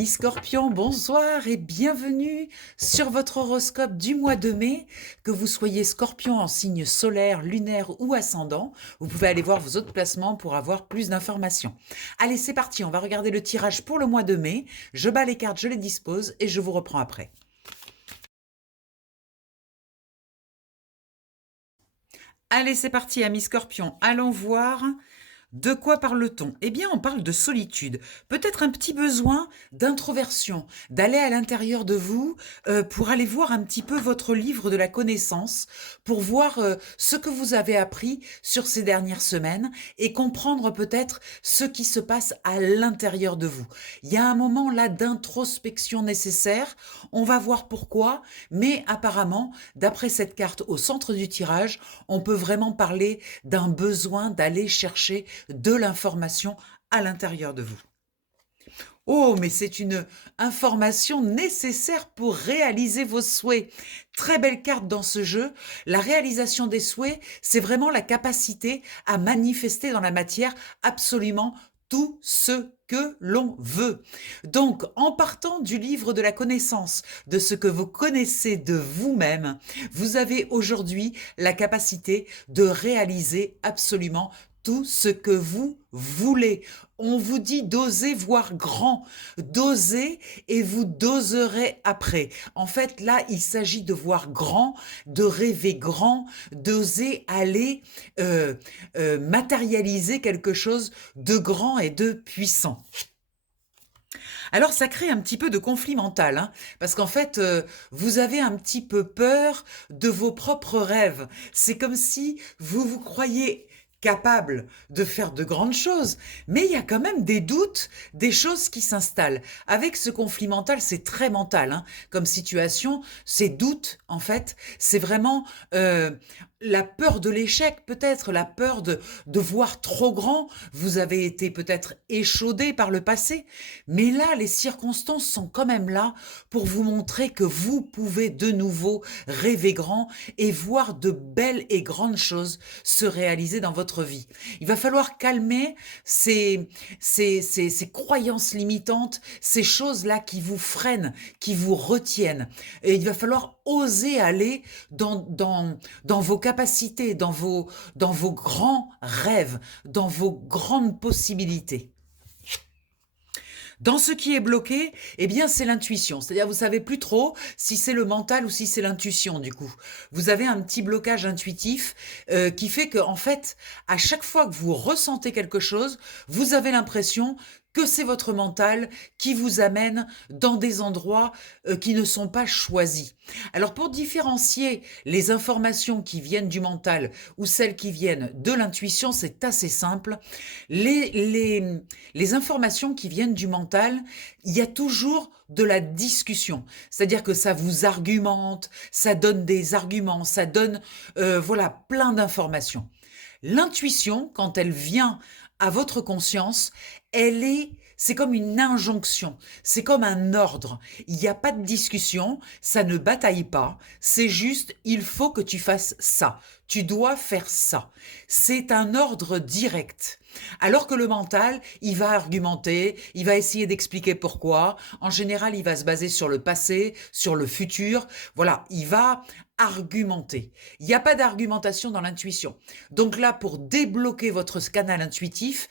Amis Scorpions, bonsoir et bienvenue sur votre horoscope du mois de mai. Que vous soyez Scorpion en signe solaire, lunaire ou ascendant, vous pouvez aller voir vos autres placements pour avoir plus d'informations. Allez, c'est parti, on va regarder le tirage pour le mois de mai. Je bats les cartes, je les dispose et je vous reprends après. Allez, c'est parti, amis Scorpions, allons voir. De quoi parle-t-on? Eh bien, on parle de solitude. Peut-être un petit besoin d'introversion, d'aller à l'intérieur de vous pour aller voir un petit peu votre livre de la connaissance, pour voir ce que vous avez appris sur ces dernières semaines et comprendre peut-être ce qui se passe à l'intérieur de vous. Il y a un moment là d'introspection nécessaire. On va voir pourquoi, mais apparemment, d'après cette carte au centre du tirage, on peut vraiment parler d'un besoin d'aller chercher de l'information à l'intérieur de vous. Oh, mais c'est une information nécessaire pour réaliser vos souhaits. Très belle carte dans ce jeu. La réalisation des souhaits, c'est vraiment la capacité à manifester dans la matière absolument tout ce que l'on veut. Donc, en partant du livre de la connaissance, de ce que vous connaissez de vous-même, vous avez aujourd'hui la capacité de réaliser absolument tout ce que vous voulez. On vous dit d'oser voir grand, d'oser et vous doserez après. En fait, là, il s'agit de voir grand, de rêver grand, d'oser aller matérialiser quelque chose de grand et de puissant. Alors ça crée un petit peu de conflit mental, hein, parce qu'en fait, vous avez un petit peu peur de vos propres rêves. C'est comme si vous vous croyez capable de faire de grandes choses, mais il y a quand même des doutes, des choses qui s'installent. Avec ce conflit mental, c'est très mental, hein, comme situation, ces doutes, en fait, c'est vraiment la peur de l'échec, peut-être, la peur de voir trop grand. Vous avez été peut-être échaudé par le passé, mais là, les circonstances sont quand même là pour vous montrer que vous pouvez de nouveau rêver grand et voir de belles et grandes choses se réaliser dans votre vie. Il va falloir calmer ces croyances limitantes, ces choses-là qui vous freinent, qui vous retiennent. Et il va falloir oser aller dans vos capacités, dans vos grands rêves, dans vos grandes possibilités. Dans ce qui est bloqué, eh bien, c'est l'intuition. C'est-à-dire, vous savez plus trop si c'est le mental ou si c'est l'intuition, du coup. Vous avez un petit blocage intuitif qui fait que, en fait, à chaque fois que vous ressentez quelque chose, vous avez l'impression que c'est votre mental qui vous amène dans des endroits qui ne sont pas choisis. Alors pour différencier les informations qui viennent du mental ou celles qui viennent de l'intuition, c'est assez simple. Les informations qui viennent du mental, il y a toujours de la discussion. C'est-à-dire que ça vous argumente, ça donne des arguments, ça donne voilà, plein d'informations. L'intuition, quand elle vient à votre conscience, c'est comme une injonction, c'est comme un ordre. Il n'y a pas de discussion, ça ne bataille pas, c'est juste, il faut que tu fasses ça, tu dois faire ça. C'est un ordre direct. Alors que le mental, il va argumenter, il va essayer d'expliquer pourquoi. En général, il va se baser sur le passé, sur le futur. Voilà, il va argumenter. Il n'y a pas d'argumentation dans l'intuition. Donc là, pour débloquer votre canal intuitif,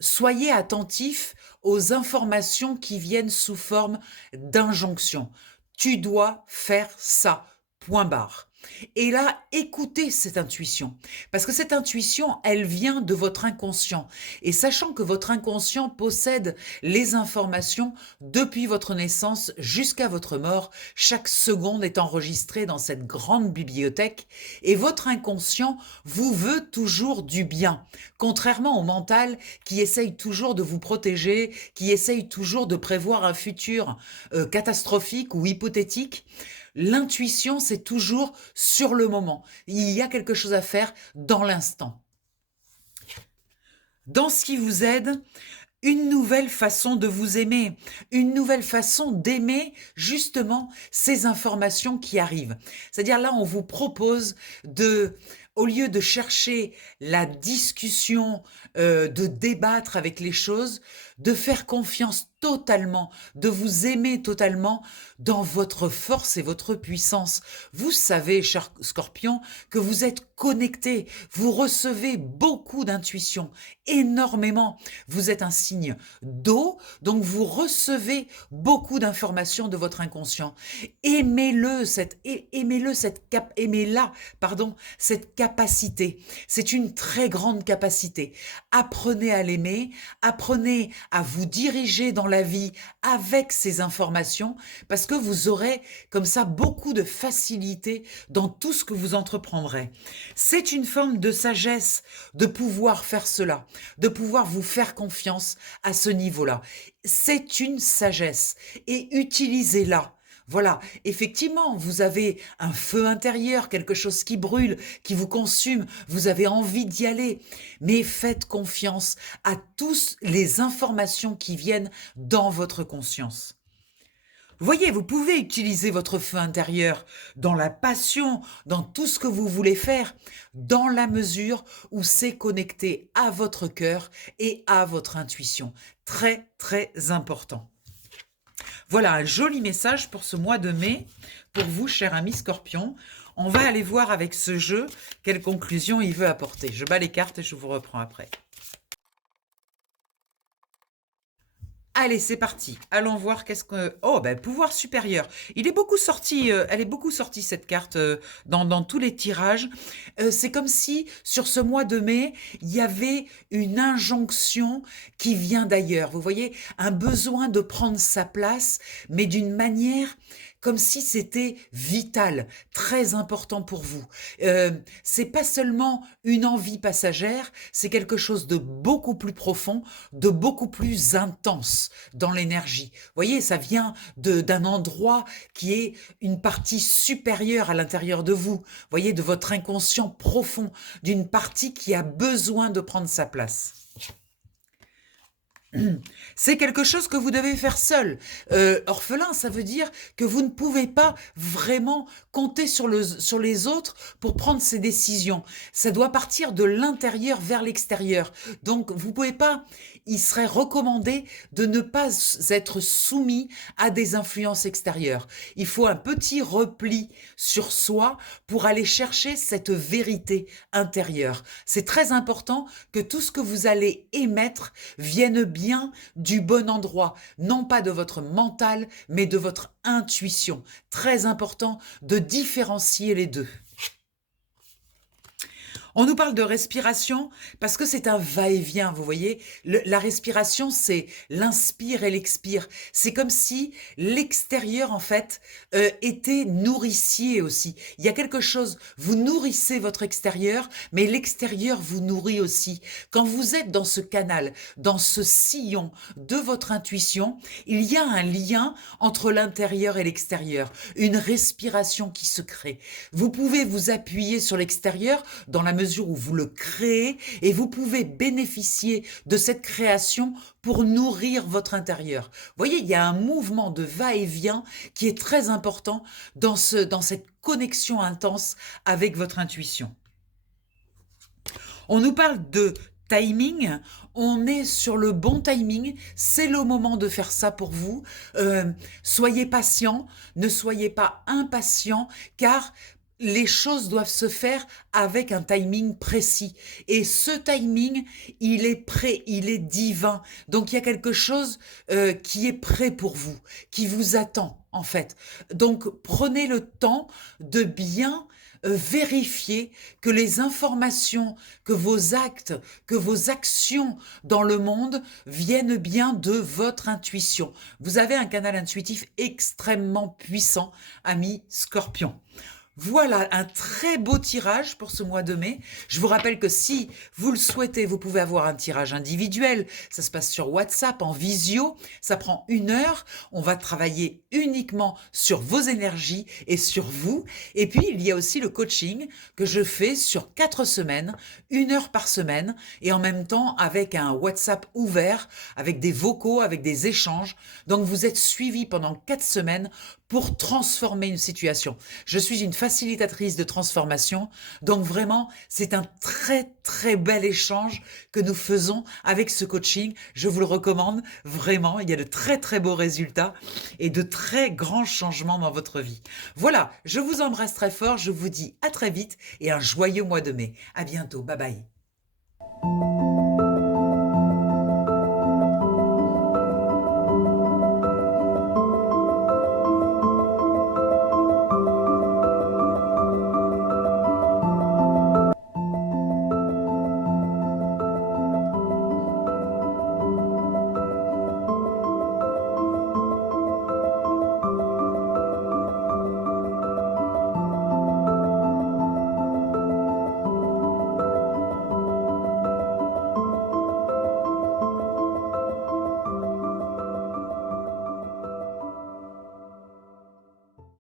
soyez attentif aux informations qui viennent sous forme d'injonction. Tu dois faire ça. Point barre. Et là, écoutez cette intuition. Parce que cette intuition, elle vient de votre inconscient. Et sachant que votre inconscient possède les informations depuis votre naissance jusqu'à votre mort, chaque seconde est enregistrée dans cette grande bibliothèque. Et votre inconscient vous veut toujours du bien. Contrairement au mental qui essaye toujours de vous protéger, qui essaye toujours de prévoir un futur catastrophique ou hypothétique, l'intuition, c'est toujours sur le moment. Il y a quelque chose à faire dans l'instant. Dans ce qui vous aide, une nouvelle façon de vous aimer, une nouvelle façon d'aimer justement ces informations qui arrivent. C'est-à-dire là, on vous propose au lieu de chercher la discussion, de débattre avec les choses, de faire confiance totalement, de vous aimer totalement dans votre force et votre puissance. Vous savez, cher Scorpion, que vous êtes connecté, vous recevez beaucoup d'intuition, énormément. Vous êtes un signe d'eau, donc vous recevez beaucoup d'informations de votre inconscient. Aimez-la, pardon, cette capacité. C'est une très grande capacité. Apprenez à l'aimer, apprenez à vous diriger dans la vie avec ces informations, parce que vous aurez comme ça beaucoup de facilité dans tout ce que vous entreprendrez. C'est une forme de sagesse de pouvoir faire cela, de pouvoir vous faire confiance à ce niveau-là. C'est une sagesse et utilisez-la. Voilà, effectivement, vous avez un feu intérieur, quelque chose qui brûle, qui vous consume, vous avez envie d'y aller, mais faites confiance à toutes les informations qui viennent dans votre conscience. Vous voyez, vous pouvez utiliser votre feu intérieur dans la passion, dans tout ce que vous voulez faire, dans la mesure où c'est connecté à votre cœur et à votre intuition. Très, très important. Voilà un joli message pour ce mois de mai, pour vous, cher ami Scorpion. On va aller voir avec ce jeu quelle conclusion il veut apporter. Je bats les cartes et je vous reprends après. Allez, c'est parti. Allons voir qu'est-ce que... Oh, ben, pouvoir supérieur. Il est beaucoup sorti, elle est beaucoup sortie, cette carte, dans tous les tirages. C'est comme si, sur ce mois de mai, il y avait une injonction qui vient d'ailleurs. Vous voyez, un besoin de prendre sa place, mais d'une manière comme si c'était vital, très important pour vous. C'est pas seulement une envie passagère, c'est quelque chose de beaucoup plus profond, de beaucoup plus intense dans l'énergie. Vous voyez, ça vient d'un endroit qui est une partie supérieure à l'intérieur de vous. Vous voyez, de votre inconscient profond, d'une partie qui a besoin de prendre sa place. C'est quelque chose que vous devez faire seul. Orphelin, ça veut dire que vous ne pouvez pas vraiment compter sur les autres pour prendre ces décisions. Ça doit partir de l'intérieur vers l'extérieur. Donc, vous pouvez pas, il serait recommandé de ne pas être soumis à des influences extérieures. Il faut un petit repli sur soi pour aller chercher cette vérité intérieure. C'est très important que tout ce que vous allez émettre vienne bien du bon endroit, non pas de votre mental, mais de votre intuition. Très important de différencier les deux. On nous parle de respiration parce que c'est un va-et-vient, vous voyez. La respiration, c'est l'inspire et l'expire. C'est comme si l'extérieur, en fait, était nourricier aussi. Il y a quelque chose, vous nourrissez votre extérieur, mais l'extérieur vous nourrit aussi. Quand vous êtes dans ce canal, dans ce sillon de votre intuition, il y a un lien entre l'intérieur et l'extérieur, une respiration qui se crée. Vous pouvez vous appuyer sur l'extérieur dans la mesure où vous le créez et vous pouvez bénéficier de cette création pour nourrir votre intérieur. Vous voyez, il y a un mouvement de va-et-vient qui est très important dans cette connexion intense avec votre intuition. On nous parle de timing, on est sur le bon timing, c'est le moment de faire ça pour vous. Soyez patient, ne soyez pas impatient, car les choses doivent se faire avec un timing précis. Et ce timing, il est prêt, il est divin. Donc il y a quelque chose qui est prêt pour vous, qui vous attend en fait. Donc prenez le temps de bien vérifier que les informations, que vos actes, que vos actions dans le monde viennent bien de votre intuition. Vous avez un canal intuitif extrêmement puissant, ami Scorpion. Voilà un très beau tirage pour ce mois de mai. Je vous rappelle que si vous le souhaitez, vous pouvez avoir un tirage individuel. Ça se passe sur WhatsApp, en visio. Ça prend 1 heure. On va travailler uniquement sur vos énergies et sur vous. Et puis, il y a aussi le coaching que je fais sur 4 semaines, 1 heure par semaine, et en même temps avec un WhatsApp ouvert, avec des vocaux, avec des échanges. Donc, vous êtes suivi pendant 4 semaines pour transformer une situation. Je suis une facilitatrice de transformation. Donc vraiment, c'est un très, très bel échange que nous faisons avec ce coaching. Je vous le recommande vraiment. Il y a de très, très beaux résultats et de très grands changements dans votre vie. Voilà, je vous embrasse très fort. Je vous dis à très vite et un joyeux mois de mai. À bientôt. Bye bye.